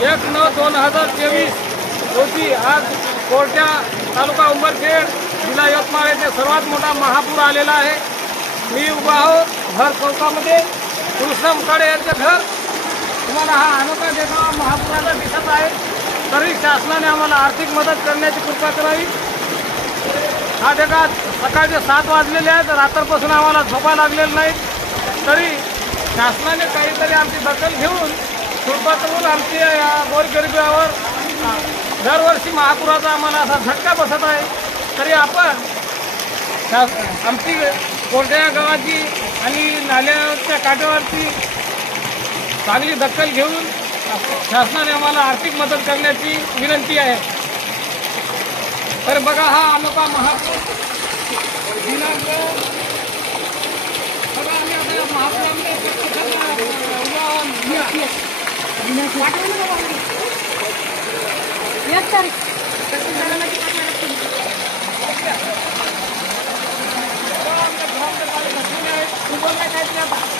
1/9/2023 रोजी आज कोर्टा तालुका उंबरखेड जिल्हा यवतमाळ येथे सर्वात मोठा महापूर आलेला आहे। मी उभा आहोत घर चौकामध्ये कृष्ण मुकाडे यांचे घर। तुम्हाला हा अनोखा देखावा महापुराचा दिसत आहे, तरी शासनाने आम्हाला आर्थिक मदत करण्याची कृपा करावी। हा देखावा सकाळचे 7 वाजलेले आहेत, रात्रपासून आम्हाला झोपा लागलेलं नाही, तरी शासनाने काहीतरी आमची दखल घेऊन कृपा करून आमच्या या गोरगरिबावर दरवर्षी महापुराचा आम्हाला असा झटका बसत आहे, तरी आपण आमची कोरड्या गावाची आणि नाल्याच्या काठावरची चांगली दखल घेऊन शासनाने आम्हाला आर्थिक मदत करण्याची विनंती आहे। तर बघा हा अनोखा महापूर दिनांक बघा आम्ही आपल्या महापुरामध्ये उभा